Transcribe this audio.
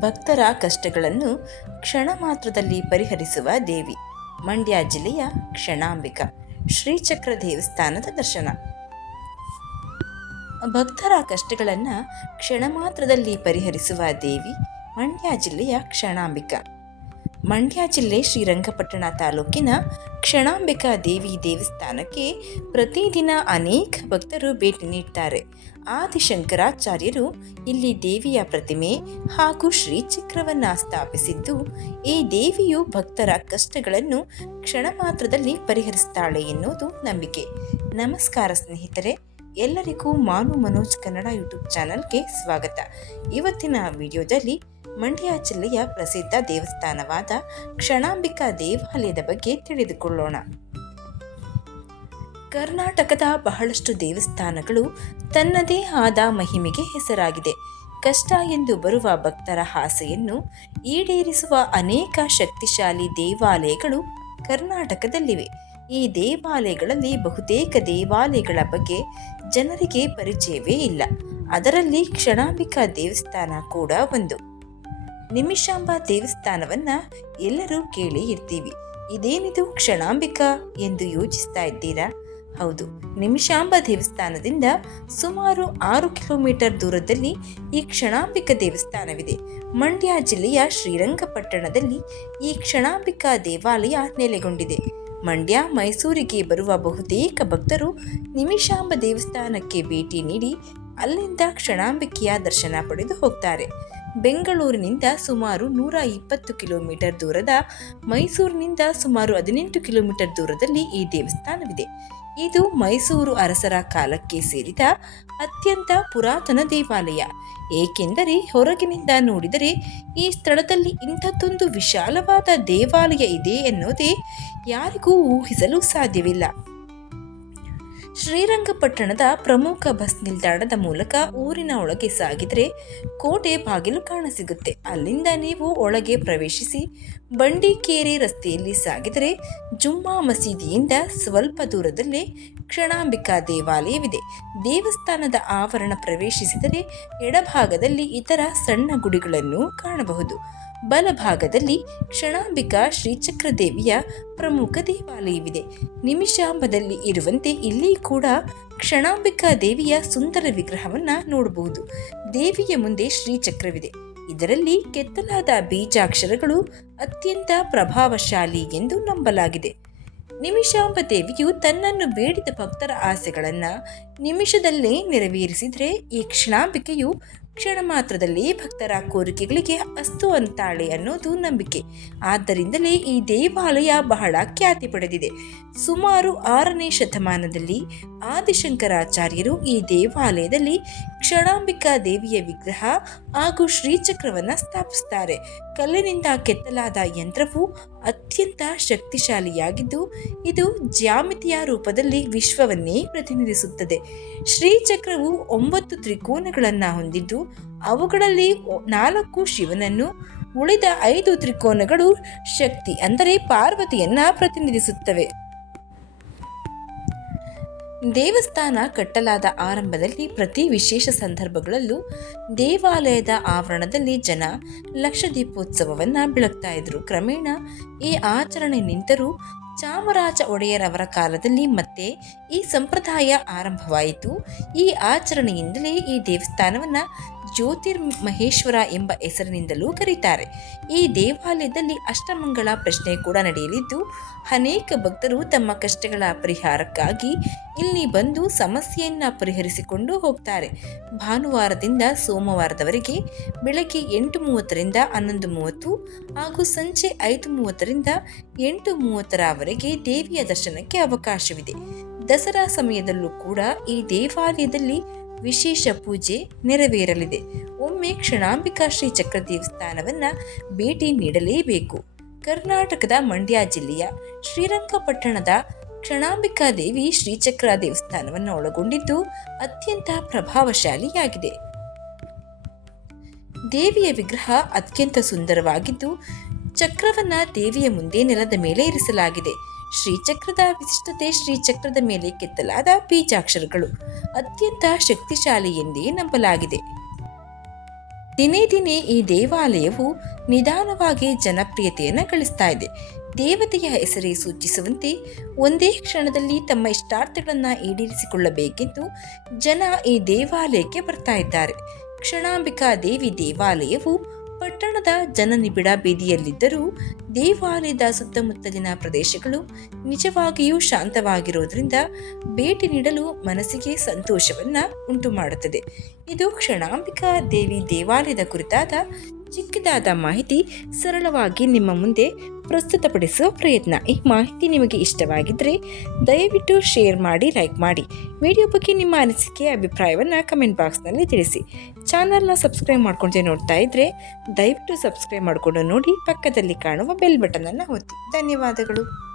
ಭಕ್ತರ ಕಷ್ಟಗಳನ್ನು ಕ್ಷಣ ಮಾತ್ರದಲ್ಲಿ ಪರಿಹರಿಸುವ ದೇವಿ, ಮಂಡ್ಯ ಜಿಲ್ಲೆಯ ಕ್ಷಣಾಂಬಿಕ, ಶ್ರೀಚಕ್ರ ದೇವಸ್ಥಾನದ ದರ್ಶನ. ಭಕ್ತರ ಕಷ್ಟಗಳನ್ನು ಕ್ಷಣ ಮಾತ್ರದಲ್ಲಿ ಪರಿಹರಿಸುವ ದೇವಿ, ಮಂಡ್ಯ ಜಿಲ್ಲೆಯ ಕ್ಷಣಾಂಬಿಕ. ಮಂಡ್ಯ ಜಿಲ್ಲೆ ಶ್ರೀರಂಗಪಟ್ಟಣ ತಾಲೂಕಿನ ಕ್ಷಣಾಂಬಿಕಾ ದೇವಿ ದೇವಸ್ಥಾನಕ್ಕೆ ಪ್ರತಿದಿನ ಅನೇಕ ಭಕ್ತರು ಭೇಟಿ ನೀಡುತ್ತಾರೆ ಆದಿಶಂಕರಾಚಾರ್ಯರು ಇಲ್ಲಿ ದೇವಿಯ ಪ್ರತಿಮೆ ಹಾಗೂ ಶ್ರೀಚಕ್ರವನ್ನು ಸ್ಥಾಪಿಸಿದ್ದು, ಈ ದೇವಿಯು ಭಕ್ತರ ಕಷ್ಟಗಳನ್ನು ಕ್ಷಣ ಮಾತ್ರದಲ್ಲಿ ಪರಿಹರಿಸ್ತಾಳೆ ಎನ್ನುವುದು ನಂಬಿಕೆ. ನಮಸ್ಕಾರ ಸ್ನೇಹಿತರೆ, ಎಲ್ಲರಿಗೂ ಮಾನು ಮನೋಜ್ ಕನ್ನಡ ಯೂಟ್ಯೂಬ್ ಚಾನಲ್ಗೆ ಸ್ವಾಗತ. ಇವತ್ತಿನ ವಿಡಿಯೋದಲ್ಲಿ ಮಂಡ್ಯ ಜಿಲ್ಲೆಯ ಪ್ರಸಿದ್ಧ ದೇವಸ್ಥಾನವಾದ ಕ್ಷಣಾಂಬಿಕಾ ದೇವಾಲಯದ ಬಗ್ಗೆ ತಿಳಿದುಕೊಳ್ಳೋಣ. ಕರ್ನಾಟಕದ ಬಹಳಷ್ಟು ದೇವಸ್ಥಾನಗಳು ತನ್ನದೇ ಆದ ಮಹಿಮೆಗೆ ಹೆಸರಾಗಿದೆ. ಕಷ್ಟ ಎಂದು ಬರುವ ಭಕ್ತರ ಆಸೆಯನ್ನು ಈಡೇರಿಸುವ ಅನೇಕ ಶಕ್ತಿಶಾಲಿ ದೇವಾಲಯಗಳು ಕರ್ನಾಟಕದಲ್ಲಿವೆ. ಈ ದೇವಾಲಯಗಳಲ್ಲಿ ಬಹುತೇಕ ದೇವಾಲಯಗಳ ಬಗ್ಗೆ ಜನರಿಗೆ ಪರಿಚಯವೇ ಇಲ್ಲ. ಅದರಲ್ಲಿ ಕ್ಷಣಾಂಬಿಕಾ ದೇವಸ್ಥಾನ ಕೂಡ ಒಂದು. ನಿಮಿಷಾಂಬ ದೇವಸ್ಥಾನವನ್ನ ಎಲ್ಲರೂ ಕೇಳಿ ಇರ್ತೀವಿ. ಇದೇನಿದು ಕ್ಷಣಾಂಬಿಕಾ ಎಂದು ಯೋಚಿಸ್ತಾ ಇದ್ದೀರಾ? ಹೌದು, ನಿಮಿಷಾಂಬ ದೇವಸ್ಥಾನದಿಂದ ಸುಮಾರು ಆರು ಕಿಲೋಮೀಟರ್ ದೂರದಲ್ಲಿ ಈ ಕ್ಷಣಾಂಬಿಕಾ ದೇವಸ್ಥಾನವಿದೆ. ಮಂಡ್ಯ ಜಿಲ್ಲೆಯ ಶ್ರೀರಂಗಪಟ್ಟಣದಲ್ಲಿ ಈ ಕ್ಷಣಾಂಬಿಕಾ ದೇವಾಲಯ ನೆಲೆಗೊಂಡಿದೆ. ಮಂಡ್ಯ, ಮೈಸೂರಿಗೆ ಬರುವ ಬಹುತೇಕ ಭಕ್ತರು ನಿಮಿಷಾಂಬ ದೇವಸ್ಥಾನಕ್ಕೆ ಭೇಟಿ ನೀಡಿ ಅಲ್ಲಿಂದ ಕ್ಷಣಾಂಬಿಕೆಯ ದರ್ಶನ ಪಡೆದು ಹೋಗ್ತಾರೆ. ಬೆಂಗಳೂರಿನಿಂದ ಸುಮಾರು ನೂರ ಇಪ್ಪತ್ತು ಕಿಲೋಮೀಟರ್ ದೂರದ ಮೈಸೂರಿನಿಂದ ಸುಮಾರು ಹದಿನೆಂಟು ಕಿಲೋಮೀಟರ್ ದೂರದಲ್ಲಿ ಈ ದೇವಸ್ಥಾನವಿದೆ. ಇದು ಮೈಸೂರು ಅರಸರ ಕಾಲಕ್ಕೆ ಸೇರಿದ ಅತ್ಯಂತ ಪುರಾತನ ದೇವಾಲಯ. ಏಕೆಂದರೆ ಹೊರಗಿನಿಂದ ನೋಡಿದರೆ ಈ ಸ್ಥಳದಲ್ಲಿ ಇಂಥದ್ದೊಂದು ವಿಶಾಲವಾದ ದೇವಾಲಯ ಇದೆ ಎನ್ನುವುದೇ ಯಾರಿಗೂ ಊಹಿಸಲು ಸಾಧ್ಯವಿಲ್ಲ. ಶ್ರೀರಂಗಪಟ್ಟಣದ ಪ್ರಮುಖ ಬಸ್ ನಿಲ್ದಾಣದ ಮೂಲಕ ಊರಿನ ಒಳಗೆ ಸಾಗಿದರೆ ಕೋಟೆ ಬಾಗಿಲು ಕಾಣಸಿಗುತ್ತೆ. ಅಲ್ಲಿಂದ ನೀವು ಒಳಗೆ ಪ್ರವೇಶಿಸಿ ಬಂಡಿಕೇರಿ ರಸ್ತೆಯಲ್ಲಿ ಸಾಗಿದರೆ ಜುಮ್ಮಾ ಮಸೀದಿಯಿಂದ ಸ್ವಲ್ಪ ದೂರದಲ್ಲೇ ಕ್ಷಣಾಂಬಿಕಾ ದೇವಾಲಯವಿದೆ. ದೇವಸ್ಥಾನದ ಆವರಣ ಪ್ರವೇಶಿಸಿದರೆ ಎಡಭಾಗದಲ್ಲಿ ಇತರ ಸಣ್ಣ ಗುಡಿಗಳನ್ನು ಕಾಣಬಹುದು. ಬಲಭಾಗದಲ್ಲಿ ಕ್ಷಣಾಂಬಿಕಾ ಶ್ರೀಚಕ್ರ ದೇವಿಯ ಪ್ರಮುಖ ದೇವಾಲಯವಿದೆ. ನಿಮಿಷಾಂಬದಲ್ಲಿ ಇರುವಂತೆ ಇಲ್ಲಿ ಕೂಡ ಕ್ಷಣಾಂಬಿಕಾ ದೇವಿಯ ಸುಂದರ ವಿಗ್ರಹವನ್ನು ನೋಡಬಹುದು. ದೇವಿಯ ಮುಂದೆ ಶ್ರೀಚಕ್ರವಿದೆ. ಇದರಲ್ಲಿ ಕೆತ್ತಲಾದ ಬೀಜಾಕ್ಷರಗಳು ಅತ್ಯಂತ ಪ್ರಭಾವಶಾಲಿ ಎಂದು ನಂಬಲಾಗಿದೆ. ನಿಮಿಷಾಂಬ ದೇವಿಯು ತನ್ನನ್ನು ಬೇಡಿದ ಭಕ್ತರ ಆಸೆಗಳನ್ನು ನಿಮಿಷದಲ್ಲೇ ನೆರವೇರಿಸಿದರೆ ಈ ಕ್ಷಣಾಂಬಿಕೆಯು ಕ್ಷಣ ಮಾತ್ರದಲ್ಲಿ ಭಕ್ತರ ಕೋರಿಕೆಗಳಿಗೆ ಅಸ್ತು ಅಂತಾಳೆ ಅನ್ನೋದು ನಂಬಿಕೆ. ಆದ್ದರಿಂದಲೇ ಈ ದೇವಾಲಯ ಬಹಳ ಖ್ಯಾತಿ ಪಡೆದಿದೆ. ಸುಮಾರು ಆರನೇ ಶತಮಾನದಲ್ಲಿ ಆದಿಶಂಕರಾಚಾರ್ಯರು ಈ ದೇವಾಲಯದಲ್ಲಿ ಕ್ಷಣಾಂಬಿಕಾ ದೇವಿಯ ವಿಗ್ರಹ ಹಾಗೂ ಶ್ರೀಚಕ್ರವನ್ನು ಸ್ಥಾಪಿಸುತ್ತಾರೆ ಕಲ್ಲಿನಿಂದ ಕೆತ್ತಲಾದ ಯಂತ್ರವು ಅತ್ಯಂತ ಶಕ್ತಿಶಾಲಿಯಾಗಿದ್ದು, ಇದು ಜ್ಯಾಮಿತಿಯ ರೂಪದಲ್ಲಿ ವಿಶ್ವವನ್ನೇ ಪ್ರತಿನಿಧಿಸುತ್ತದೆ. ಶ್ರೀಚಕ್ರವು ಒಂಬತ್ತು ತ್ರಿಕೋನಗಳನ್ನು ಹೊಂದಿದ್ದು ಅವುಗಳಲ್ಲಿ ನಾಲ್ಕು ಶಿವನನ್ನು, ಉಳಿದ ಐದು ತ್ರಿಕೋನಗಳು ಶಕ್ತಿ ಅಂದರೆ ಪಾರ್ವತಿಯನ್ನ ಪ್ರತಿನಿಧಿಸುತ್ತವೆ. ದೇವಸ್ಥಾನ ಕಟ್ಟಲಾದ ಆರಂಭದಲ್ಲಿ ಪ್ರತಿ ವಿಶೇಷ ಸಂದರ್ಭಗಳಲ್ಲೂ ದೇವಾಲಯದ ಆವರಣದಲ್ಲಿ ಜನ ಲಕ್ಷ ದೀಪೋತ್ಸವವನ್ನು ಬೆಳಗ್ತಾ ಇದ್ರು. ಕ್ರಮೇಣ ಈ ಆಚರಣೆ ನಿಂತರೂ ಚಾಮರಾಜ ಒಡೆಯರವರ ಕಾಲದಲ್ಲಿ ಮತ್ತೆ ಈ ಸಂಪ್ರದಾಯ ಆರಂಭವಾಯಿತು. ಈ ಆಚರಣೆಯಿಂದಲೇ ಈ ದೇವಸ್ಥಾನವನ್ನು ಜ್ಯೋತಿರ್ಮಹೇಶ್ವರ ಎಂಬ ಹೆಸರಿನಿಂದಲೂ ಕರೀತಾರೆ. ಈ ದೇವಾಲಯದಲ್ಲಿ ಅಷ್ಟಮಂಗಳ ಪ್ರಶ್ನೆ ಕೂಡ ನಡೆಯಲಿದ್ದು, ಅನೇಕ ಭಕ್ತರು ತಮ್ಮ ಕಷ್ಟಗಳ ಪರಿಹಾರಕ್ಕಾಗಿ ಇಲ್ಲಿ ಬಂದು ಸಮಸ್ಯೆಯನ್ನು ಪರಿಹರಿಸಿಕೊಂಡು ಹೋಗ್ತಾರೆ. ಭಾನುವಾರದಿಂದ ಸೋಮವಾರದವರೆಗೆ ಬೆಳಗ್ಗೆ ಎಂಟು ಮೂವತ್ತರಿಂದ ಹನ್ನೊಂದು ಮೂವತ್ತು ಹಾಗೂ ಸಂಜೆ ಐದು ಮೂವತ್ತರಿಂದ ಎಂಟು ಮೂವತ್ತರವರೆಗೆ ದೇವಿಯ ದರ್ಶನಕ್ಕೆ ಅವಕಾಶವಿದೆ. ದಸರಾ ಸಮಯದಲ್ಲೂ ಕೂಡ ಈ ದೇವಾಲಯದಲ್ಲಿ ವಿಶೇಷ ಪೂಜೆ ನೆರವೇರಲಿದೆ. ಒಮ್ಮೆ ಕ್ಷಣಾಂಬಿಕಾ ಶ್ರೀ ಚಕ್ರ ದೇವಸ್ಥಾನವನ್ನು ಭೇಟಿ ನೀಡಲೇಬೇಕು. ಕರ್ನಾಟಕದ ಮಂಡ್ಯ ಜಿಲ್ಲೆಯ ಶ್ರೀರಂಗಪಟ್ಟಣದ ಕ್ಷಣಾಂಬಿಕಾ ದೇವಿ ಶ್ರೀಚಕ್ರ ದೇವಸ್ಥಾನವನ್ನು ಒಳಗೊಂಡಿದ್ದು ಅತ್ಯಂತ ಪ್ರಭಾವಶಾಲಿಯಾಗಿದೆ. ದೇವಿಯ ವಿಗ್ರಹ ಅತ್ಯಂತ ಸುಂದರವಾಗಿದ್ದು, ಚಕ್ರವನ್ನ ದೇವಿಯ ಮುಂದೆ ನೆಲದ ಮೇಲೆ ಇರಿಸಲಾಗಿದೆ. ಶ್ರೀಚಕ್ರದ ವಿಶಿಷ್ಟತೆ ಶ್ರೀಚಕ್ರದ ಮೇಲೆ ಕೆತ್ತಲಾದ ಬೀಜಾಕ್ಷರಗಳು ಅತ್ಯಂತ ಶಕ್ತಿಶಾಲಿ ಎಂದೇ ನಂಬಲಾಗಿದೆ. ದಿನೇ ದಿನೇ ಈ ದೇವಾಲಯವು ನಿಧಾನವಾಗಿ ಜನಪ್ರಿಯತೆಯನ್ನು ಗಳಿಸ್ತಾ ಇದೆ. ದೇವತೆಯ ಹೆಸರೇ ಸೂಚಿಸುವಂತೆ ಒಂದೇ ಕ್ಷಣದಲ್ಲಿ ತಮ್ಮ ಇಷ್ಟಾರ್ಥಗಳನ್ನು ಈಡೇರಿಸಿಕೊಳ್ಳಬೇಕೆಂದು ಜನ ಈ ದೇವಾಲಯಕ್ಕೆ ಬರ್ತಾ ಇದ್ದಾರೆ. ಕ್ಷಣಾಂಬಿಕಾ ದೇವಿ ದೇವಾಲಯವು ಪಟ್ಟಣದ ಜನನಿಬಿಡ ಬೀದಿಯಲ್ಲಿದ್ದರೂ ದೇವಾಲಯದ ಸುತ್ತಮುತ್ತಲಿನ ಪ್ರದೇಶಗಳು ನಿಜವಾಗಿಯೂ ಶಾಂತವಾಗಿರೋದ್ರಿಂದ ಭೇಟಿ ನೀಡಲು ಮನಸ್ಸಿಗೆ ಸಂತೋಷವನ್ನು ಉಂಟು ಮಾಡುತ್ತದೆ ಇದು ಕ್ಷಣಾಂಬಿಕಾ ದೇವಿ ದೇವಾಲಯದ ಕುರಿತಾದ ಚಿಕ್ಕದಾದ ಮಾಹಿತಿ ಸರಳವಾಗಿ ನಿಮ್ಮ ಮುಂದೆ ಪ್ರಸ್ತುತಪಡಿಸುವ ಪ್ರಯತ್ನ. ಈ ಮಾಹಿತಿ ನಿಮಗೆ ಇಷ್ಟವಾಗಿದ್ದರೆ ದಯವಿಟ್ಟು ಶೇರ್ ಮಾಡಿ, ಲೈಕ್ ಮಾಡಿ. ವಿಡಿಯೋ ಬಗ್ಗೆ ನಿಮ್ಮ ಅನಿಸಿಕೆ, ಅಭಿಪ್ರಾಯವನ್ನು ಕಮೆಂಟ್ ಬಾಕ್ಸ್ನಲ್ಲಿ ತಿಳಿಸಿ. ಚಾನಲ್ನ ಸಬ್ಸ್ಕ್ರೈಬ್ ಮಾಡ್ಕೊಂಡೆ ನೋಡ್ತಾ ಇದ್ದರೆ ದಯವಿಟ್ಟು ಸಬ್ಸ್ಕ್ರೈಬ್ ಮಾಡಿಕೊಂಡು ನೋಡಿ ಪಕ್ಕದಲ್ಲಿ ಕಾಣುವ ಬೆಲ್ ಬಟನನ್ನು ಒತ್ತಿ. ಧನ್ಯವಾದಗಳು.